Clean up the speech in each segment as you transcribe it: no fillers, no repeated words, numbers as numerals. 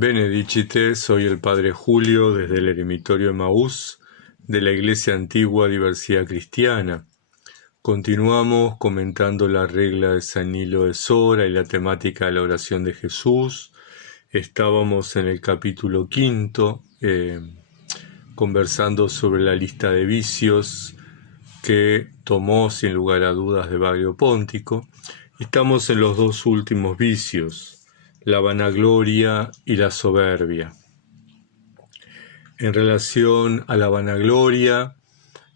Benedicite, soy el Padre Julio desde el Eremitorio Emaús de la Iglesia Antigua Diversidad Cristiana. Continuamos comentando la regla de San Nilo de Sora y la temática de la oración de Jesús. Estábamos en el capítulo 5, conversando sobre la lista de vicios que tomó sin lugar a dudas de Bagrio Póntico. Estamos en los dos últimos vicios, la vanagloria y la soberbia. En relación a la vanagloria,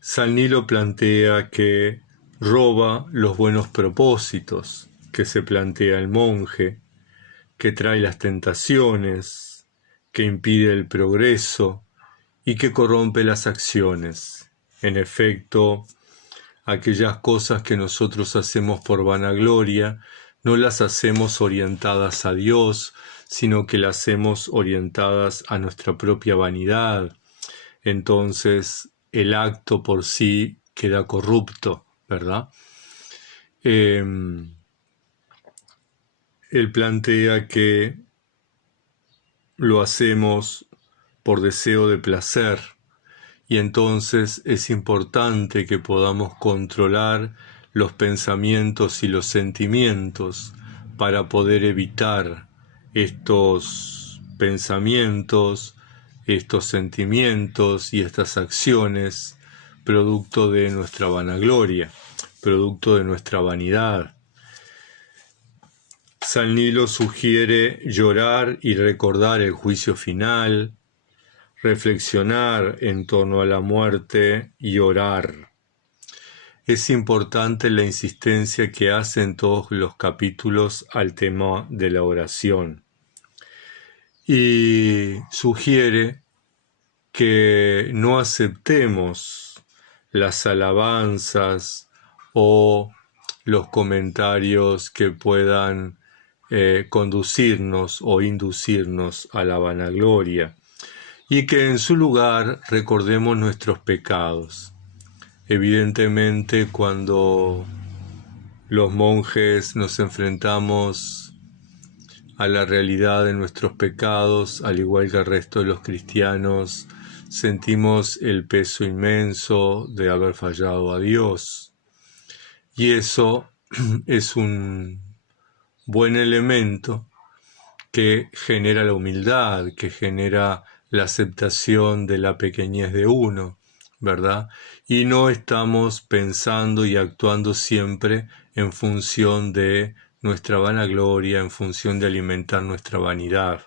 San Nilo plantea que roba los buenos propósitos que se plantea el monje, que trae las tentaciones, que impide el progreso y que corrompe las acciones. En efecto, aquellas cosas que nosotros hacemos por vanagloria, no las hacemos orientadas a Dios, sino que las hacemos orientadas a nuestra propia vanidad. Entonces, el acto por sí queda corrupto, ¿verdad? Él plantea que lo hacemos por deseo de placer, y entonces es importante que podamos controlar los pensamientos y los sentimientos para poder evitar estos pensamientos, estos sentimientos y estas acciones producto de nuestra vanagloria, producto de nuestra vanidad. San Nilo sugiere llorar y recordar el juicio final, reflexionar en torno a la muerte y orar. Es importante la insistencia que hace en todos los capítulos al tema de la oración. Y sugiere que no aceptemos las alabanzas o los comentarios que puedan conducirnos o inducirnos a la vanagloria, y que en su lugar recordemos nuestros pecados. Evidentemente, cuando los monjes nos enfrentamos a la realidad de nuestros pecados, al igual que el resto de los cristianos, sentimos el peso inmenso de haber fallado a Dios. Y eso es un buen elemento que genera la humildad, que genera la aceptación de la pequeñez de uno, ¿verdad? Y no estamos pensando y actuando siempre en función de nuestra vanagloria, en función de alimentar nuestra vanidad.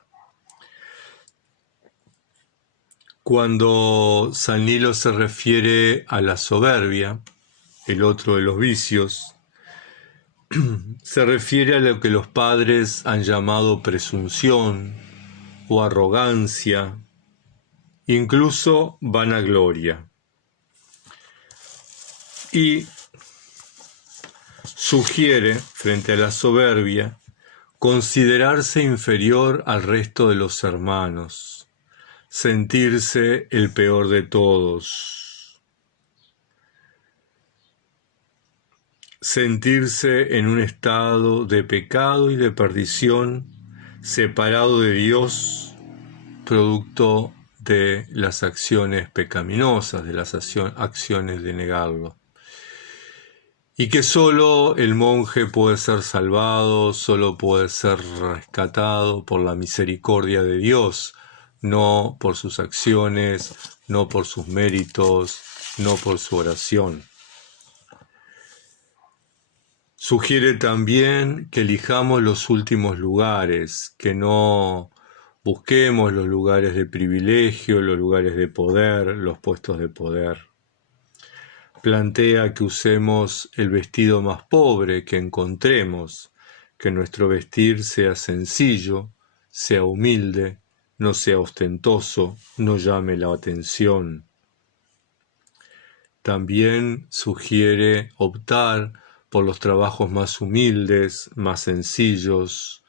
Cuando San Nilo se refiere a la soberbia, el otro de los vicios, se refiere a lo que los padres han llamado presunción o arrogancia, incluso vanagloria. Y sugiere, frente a la soberbia, considerarse inferior al resto de los hermanos, sentirse el peor de todos, sentirse en un estado de pecado y de perdición, separado de Dios, producto de las acciones pecaminosas, de las acciones de negarlo. Y que solo el monje puede ser salvado, solo puede ser rescatado por la misericordia de Dios, no por sus acciones, no por sus méritos, no por su oración. Sugiere también que elijamos los últimos lugares, que no busquemos los lugares de privilegio, los lugares de poder, los puestos de poder. Plantea que usemos el vestido más pobre que encontremos, que nuestro vestir sea sencillo, sea humilde, no sea ostentoso, no llame la atención. También sugiere optar por los trabajos más humildes, más sencillos,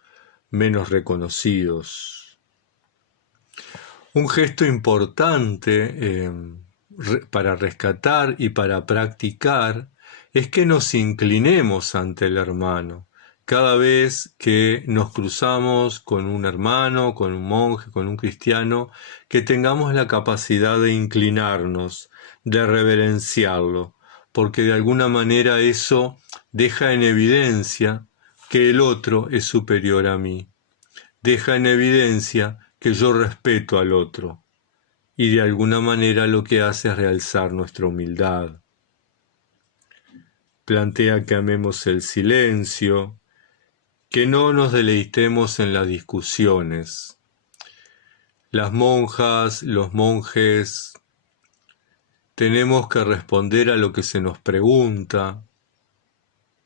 menos reconocidos. Un gesto importante para rescatar y para practicar es que nos inclinemos ante el hermano, cada vez que nos cruzamos con un hermano, con un monje, con un cristiano, que tengamos la capacidad de inclinarnos, de reverenciarlo, porque de alguna manera eso deja en evidencia que el otro es superior a mí, deja en evidencia que yo respeto al otro, y de alguna manera lo que hace es realzar nuestra humildad. Plantea que amemos el silencio, que no nos deleitemos en las discusiones. Las monjas, los monjes, tenemos que responder a lo que se nos pregunta,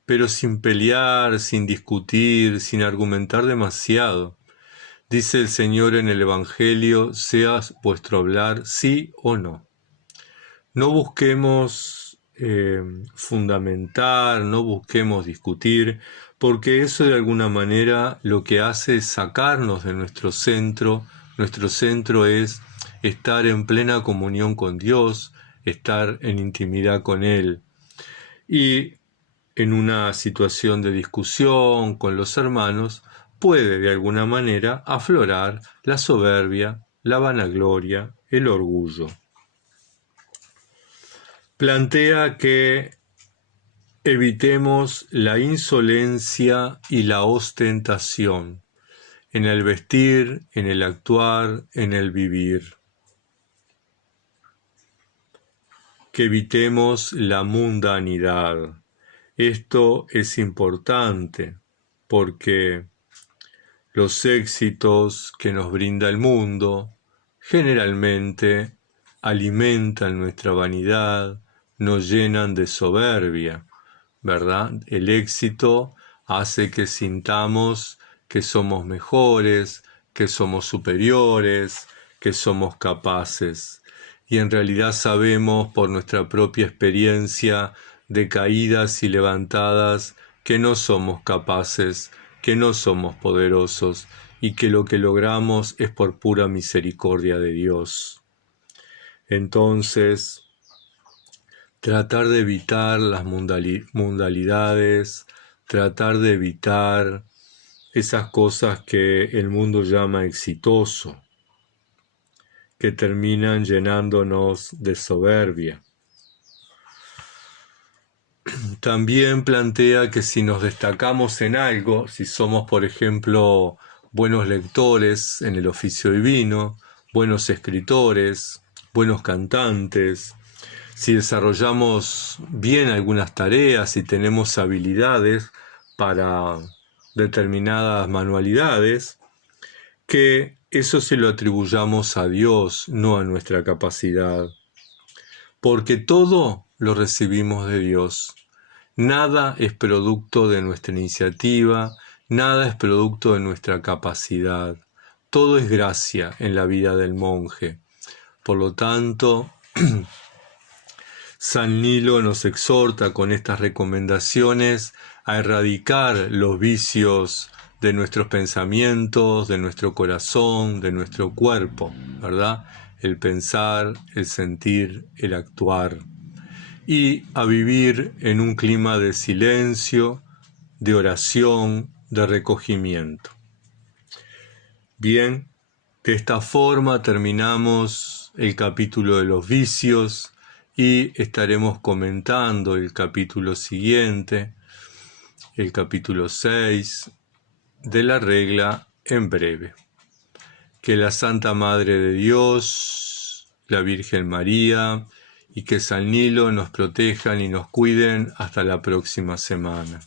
pero sin pelear, sin discutir, sin argumentar demasiado. Dice el Señor en el Evangelio, sea vuestro hablar sí o no. No busquemos fundamentar, no busquemos discutir, porque eso de alguna manera lo que hace es sacarnos de nuestro centro. Nuestro centro es estar en plena comunión con Dios, estar en intimidad con Él. Y en una situación de discusión con los hermanos, puede de alguna manera aflorar la soberbia, la vanagloria, el orgullo. Plantea que evitemos la insolencia y la ostentación en el vestir, en el actuar, en el vivir. Que evitemos la mundanidad. Esto es importante porque los éxitos que nos brinda el mundo generalmente alimentan nuestra vanidad, nos llenan de soberbia, ¿verdad? El éxito hace que sintamos que somos mejores, que somos superiores, que somos capaces. Y en realidad sabemos por nuestra propia experiencia de caídas y levantadas que no somos capaces, que no somos poderosos y que lo que logramos es por pura misericordia de Dios. Entonces, tratar de evitar las mundalidades, tratar de evitar esas cosas que el mundo llama exitoso, que terminan llenándonos de soberbia. También plantea que si nos destacamos en algo, si somos, por ejemplo, buenos lectores en el oficio divino, buenos escritores, buenos cantantes, si desarrollamos bien algunas tareas y tenemos habilidades para determinadas manualidades, que eso se lo atribuyamos a Dios, no a nuestra capacidad. Porque todo lo recibimos de Dios. Nada es producto de nuestra iniciativa, nada es producto de nuestra capacidad. Todo es gracia en la vida del monje. Por lo tanto, San Nilo nos exhorta con estas recomendaciones a erradicar los vicios de nuestros pensamientos, de nuestro corazón, de nuestro cuerpo, ¿verdad? El pensar, el sentir, el actuar. Y a vivir en un clima de silencio, de oración, de recogimiento. Bien, de esta forma terminamos el capítulo de los vicios y estaremos comentando el capítulo siguiente, el capítulo 6 de la regla en breve. Que la Santa Madre de Dios, la Virgen María y que San Nilo nos protejan y nos cuiden hasta la próxima semana.